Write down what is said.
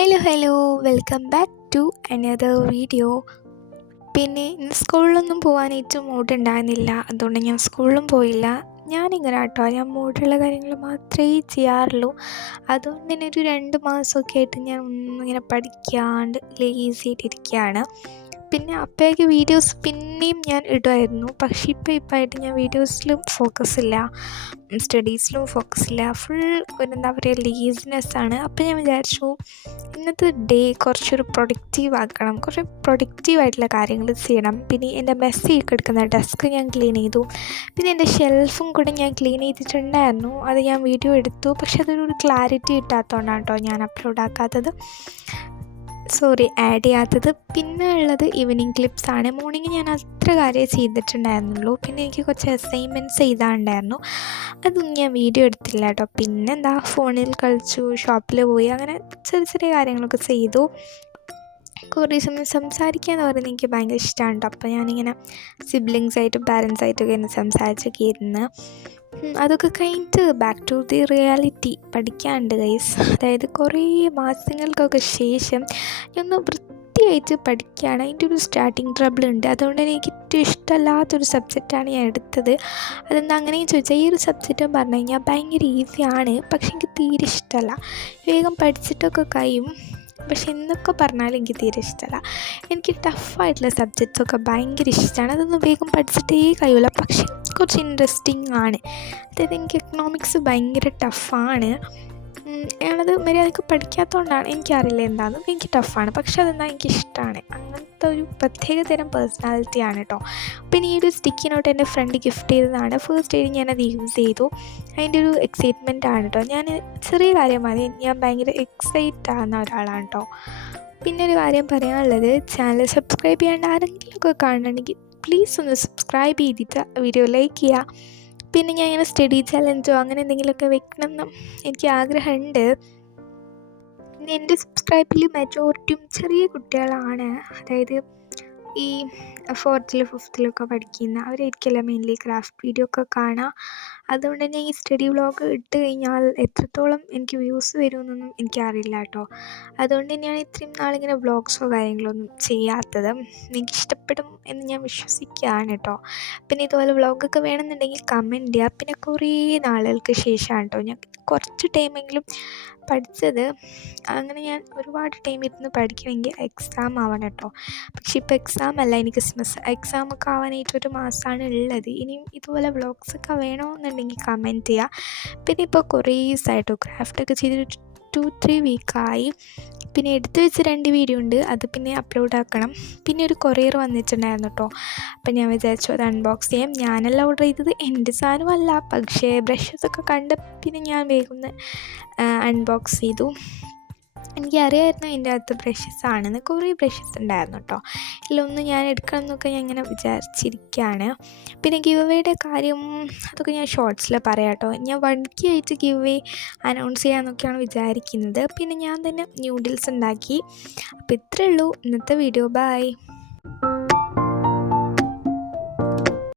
Hello welcome back to another video. പിന്നെ ഇന്ന് സ്കൂളിലൊന്നും പോകാനായിട്ട് മൂഡുണ്ടായിരുന്നില്ല, അതുകൊണ്ട് ഞാൻ സ്കൂളിലും പോയില്ല. ഞാനിങ്ങനെ കേട്ടോ, ഞാൻ മൂഡുള്ള കാര്യങ്ങൾ മാത്രമേ ചെയ്യാറുള്ളൂ. അതുകൊണ്ട് തന്നെ ഒരു 2 മാസമൊക്കെ ആയിട്ട് ഞാൻ ഒന്നും ഇങ്ങനെ പഠിക്കാണ്ട് ലേസി ആയിട്ടിരിക്കുകയാണ്. പിന്നെ അപ്പോഴേക്ക് വീഡിയോസ് പിന്നെയും ഞാൻ ഇടുമായിരുന്നു, പക്ഷേ ഇപ്പോഴായിട്ട് ഞാൻ വീഡിയോസിലും ഫോക്കസ് ഇല്ല, സ്റ്റഡീസിലും ഫോക്കസ് ഇല്ല, ഫുൾ ഒരു എന്താ പറയുക ലേസിനെസ്സാണ്. അപ്പോൾ ഞാൻ വിചാരിച്ചു ഇന്നത്തെ ഡേ കുറച്ചൊരു പ്രൊഡക്റ്റീവ് ആക്കണം, കുറച്ച് പ്രൊഡക്റ്റീവായിട്ടുള്ള കാര്യങ്ങൾ ചെയ്യണം. പിന്നെ എൻ്റെ മെസ്സിയൊക്കെ എടുക്കുന്ന ഡെസ്ക് ഞാൻ ക്ലീൻ ചെയ്തു. പിന്നെ എൻ്റെ ഷെൽഫും കൂടെ ഞാൻ ക്ലീൻ ചെയ്തിട്ടുണ്ടായിരുന്നു, അത് ഞാൻ വീഡിയോ എടുത്തു. പക്ഷെ അതൊരു ക്ലാരിറ്റി കിട്ടാത്തതുകൊണ്ടാണ് കേട്ടോ ഞാൻ അപ്ലോഡ് ആക്കാത്തത്, ആഡ് ചെയ്യാത്തത്. പിന്നെ ഉള്ളത് ഈവനിങ് ക്ലിപ്സാണ്. മോർണിംഗ് ഞാൻ അത്ര കാര്യം ചെയ്തിട്ടുണ്ടായിരുന്നുള്ളൂ. പിന്നെ എനിക്ക് കുറച്ച് അസൈൻമെൻറ്റ്സ് എഴുതാനുണ്ടായിരുന്നു, അതൊന്നും ഞാൻ വീഡിയോ എടുത്തില്ല കേട്ടോ. പിന്നെ എന്താ ഫോണിൽ കളിച്ചു, ഷോപ്പിൽ പോയി, അങ്ങനെ ചെറിയ കാര്യങ്ങളൊക്കെ ചെയ്തു. കുറേ സമയം സംസാരിക്കുക എന്ന് പറയുന്നത് എനിക്ക് ഭയങ്കര ഇഷ്ടമാണ് കേട്ടോ. അപ്പോൾ ഞാനിങ്ങനെ സിബ്ലിങ്സായിട്ടും പാരൻസായിട്ടൊക്കെ ഇങ്ങനെ സംസാരിച്ചൊക്കെ ഇരുന്ന് അതൊക്കെ കഴിഞ്ഞിട്ട് ബാക്ക് ടു ദി റിയാലിറ്റി പഠിക്കാനുണ്ട് ഗൈസ്. അതായത് കുറേ മാസങ്ങൾക്കൊക്കെ ശേഷം ഒന്ന് വൃത്തിയായിട്ട് പഠിക്കുകയാണ്. അതിൻ്റെ ഒരു സ്റ്റാർട്ടിങ് ട്രബിൾ ഉണ്ട്. അതുകൊണ്ട് തന്നെ എനിക്ക് ഏറ്റവും ഇഷ്ടമല്ലാത്തൊരു സബ്ജക്റ്റാണ് ഞാൻ എടുത്തത്. അതെന്താ അങ്ങനെയും ചോദിച്ചാൽ, ഈ ഒരു സബ്ജക്റ്റ് എന്ന് പറഞ്ഞു കഴിഞ്ഞാൽ ഭയങ്കര ഈസിയാണ്, പക്ഷെ എനിക്ക് തീരെ ഇഷ്ടമല്ല. വേഗം പഠിച്ചിട്ടൊക്കെ കഴിയും, പക്ഷെ എന്നൊക്കെ പറഞ്ഞാലും എനിക്ക് തീരെ ഇഷ്ടമല്ല. എനിക്ക് ടഫായിട്ടുള്ള സബ്ജക്റ്റ്സൊക്കെ ഭയങ്കര ഇഷ്ടമാണ്. അതൊന്നും വേഗം പഠിച്ചിട്ടേ കഴിയില്ല, പക്ഷെ കുറച്ച് ഇൻട്രസ്റ്റിംഗ് ആണ്. അതായത് എനിക്ക് എക്കണോമിക്സ് ഭയങ്കര ടഫാണ്. ഞാനത് മര്യാദയ്ക്ക് പഠിക്കാത്തതുകൊണ്ടാണ്, എനിക്കറിയില്ല എന്താണെന്ന്, എനിക്ക് ടഫാണ്. പക്ഷെ അതെന്താ എനിക്കിഷ്ടമാണ്. അങ്ങനത്തെ ഒരു പ്രത്യേകതരം പേഴ്സണാലിറ്റിയാണ് കേട്ടോ. പിന്നെ ഈ ഒരു സ്റ്റിക്കി നോട്ട് എൻ്റെ ഫ്രണ്ട് ഗിഫ്റ്റ് ചെയ്തതാണ്. ഫസ്റ്റ് ഡേ ഞാനത് യൂസ് ചെയ്തു. അതിൻ്റെ ഒരു എക്സൈറ്റ്മെൻ്റ് ആണ് കേട്ടോ. ഞാൻ ചെറിയ കാര്യം മതി, ഞാൻ ഭയങ്കര എക്സൈറ്റ് ആകുന്ന ഒരാളാണ് കേട്ടോ. പിന്നെ ഒരു കാര്യം പറയാനുള്ളത്, ചാനൽ സബ്സ്ക്രൈബ് ചെയ്യാണ്ട് ആരെങ്കിലുമൊക്കെ കാണണമെങ്കിൽ പ്ലീസ് ഒന്ന് സബ്സ്ക്രൈബ് ചെയ്തിട്ട് വീഡിയോ ലൈക്ക് ചെയ്യുക. പിന്നെ ഞാൻ ഇങ്ങനെ സ്റ്റഡി ചലഞ്ചോ അങ്ങനെ എന്തെങ്കിലുമൊക്കെ വെക്കണമെന്നും എനിക്ക് ആഗ്രഹമുണ്ട്. പിന്നെ എൻ്റെ സബ്സ്ക്രൈബിൽ മെജോറിറ്റിയും ചെറിയ കുട്ടികളാണ്, അതായത് ഈ 4th 5th പഠിക്കുന്ന അവരായിരിക്കില്ല മെയിൻലി ക്രാഫ്റ്റ് വീഡിയോ ഒക്കെ കാണുക. അതുകൊണ്ട് തന്നെ ഈ സ്റ്റഡി വ്ളോഗ് ഇട്ട് കഴിഞ്ഞാൽ എത്രത്തോളം എനിക്ക് വ്യൂസ് വരുമെന്നൊന്നും എനിക്കറിയില്ല കേട്ടോ. അതുകൊണ്ട് തന്നെയാണ് ഇത്രയും നാളിങ്ങനെ വ്ളോഗ്സോ കാര്യങ്ങളൊന്നും ചെയ്യാത്തത്. എനിക്കിഷ്ടപ്പെടും എന്ന് ഞാൻ വിശ്വസിക്കുകയാണ് കേട്ടോ. പിന്നെ ഇതുപോലെ വ്ളോഗൊക്കെ വേണമെന്നുണ്ടെങ്കിൽ കമൻറ്റ് ചെയ്യുക. പിന്നെ കുറേ നാളുകൾക്ക് ശേഷമാണ് കേട്ടോ ഞാൻ കുറച്ച് ടൈമെങ്കിലും പഠിച്ചത്. അങ്ങനെ ഞാൻ ഒരുപാട് ടൈം ഇരുന്ന് പഠിക്കണമെങ്കിൽ എക്സാം ആവണം കേട്ടോ. പക്ഷെ ഇപ്പോൾ എക്സാം അല്ല, ഇനി ക്രിസ്മസ് എക്സാമൊക്കെ ആവാനായിട്ട് 1 മാസമാണ് ഉള്ളത്. ഇനിയും ഇതുപോലെ വ്ളോഗ്സൊക്കെ വേണമെന്നുണ്ടെങ്കിൽ കമൻറ്റ് ചെയ്യുക. പിന്നെ ഇപ്പോൾ കുറേ ദിവസമായിട്ടോ ക്രാഫ്റ്റൊക്കെ ചെയ്തിട്ട് 2-3 വീക്കായി. പിന്നെ എടുത്ത് വെച്ച് 2 വീഡിയോ ഉണ്ട്, അത് പിന്നെ അപ്ലോഡ് ആക്കണം. പിന്നെ ഒരു കൊറിയർ വന്നിട്ടുണ്ടായിരുന്നു കേട്ടോ. അപ്പം ഞാൻ വിചാരിച്ചു അത് അൺബോക്സ് ചെയ്യാം. ഞാനല്ല ഓർഡർ ചെയ്തത്, എൻ്റെ സാധനമല്ല, പക്ഷേ ബ്രഷസൊക്കെ കണ്ട് പിന്നെ ഞാൻ വേഗം അൺബോക്സ് ചെയ്തു. എനിക്കറിയാമായിരുന്നു അതിൻ്റെ അകത്ത് ബ്രഷസ് ആണെന്ന്. കുറേ ബ്രഷസ് ഉണ്ടായിരുന്നു കേട്ടോ. ഇതിലൊന്ന് ഞാൻ എടുക്കണം എന്നൊക്കെ ഞാൻ ഇങ്ങനെ വിചാരിച്ചിരിക്കുകയാണ്. പിന്നെ ഗിവ് അവേയുടെ കാര്യം അതൊക്കെ ഞാൻ ഷോർട്സിൽ പറയാം കേട്ടോ. ഞാൻ 1K ആയിട്ട് ഗിവ് അവേ അനൗൺസ് ചെയ്യാമെന്നൊക്കെയാണ് വിചാരിക്കുന്നത്. പിന്നെ ഞാൻ തന്നെ ന്യൂഡിൽസ് ഉണ്ടാക്കി. അപ്പോൾ ഇത്രയേ ഉള്ളൂ ഇന്നത്തെ വീഡിയോ. ബൈ.